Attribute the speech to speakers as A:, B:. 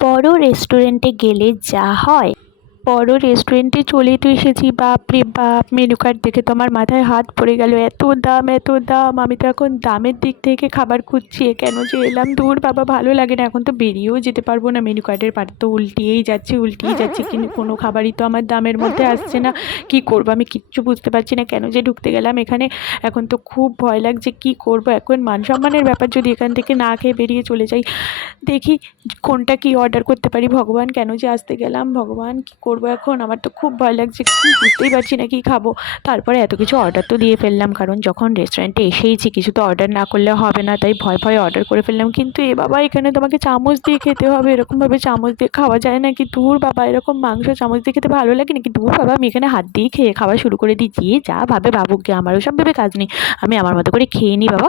A: বড় রেস্টুরেন্টে গেলে যা হয়। বড় রেস্টুরেন্টে চলেই তো এসেছি। বাপরে বাপ মেনু কার্ড দেখে তো আমার মাথায় হাত পড়ে গেল। এত দাম এত দাম। আমি তো এখন দামের দিক থেকে খাবার খুঁজছি। কেন যে এলাম? দূর বাবা, ভালো লাগে না। এখন তো বেরিয়েও যেতে পারব না। মেনু কার্ডের পার তো উল্টিয়েই যাচ্ছে উল্টিয়েই যাচ্ছে। কিন্তু কোনো খাবারই তো আমার দামের মধ্যে আসছে না। কি করব? আমি কিচ্ছু বুঝতে পারছি না। কেন যে ঢুকতে গেলাম এখানে? এখন তো খুব ভয় লাগছে। কি করব? এখন মান সম্মানের ব্যাপার যদি এখান থেকে না খেয়ে বেরিয়ে চলে যাই। দেখি কোনটা কি অর্ডার করতে পারি। ভগবান কেন যে আসতে গেলাম? ভগবান কি করব এখন? আমার তো খুব ভয় লাগছে। বুঝতেই পারছি না কি খাব। তারপরে এত কিছু অর্ডার তো দিয়ে ফেললাম, কারণ যখন রেস্টুরেন্টে এসেইছি, কিছু তো অর্ডার না করলে হবে না, তাই ভয় ভয় অর্ডার করে ফেললাম। কিন্তু এ বাবা, এখানে তোমাকে চামচ দিয়ে খেতে হবে। এরকমভাবে চামচ দিয়ে খাওয়া যায় না কি? দূর বাবা, এরকম মাংস চামচ দিয়ে খেতে ভালো লাগে নাকি দূর বাবা, আমি এখানে হাত দিয়ে খেয়ে খাওয়া শুরু করে দিই। যে যা ভাবে ভাবুক গে আমার ওসব ভেবে কাজ নেই। আমি আমার মতো করে খেয়ে নিই বাবা।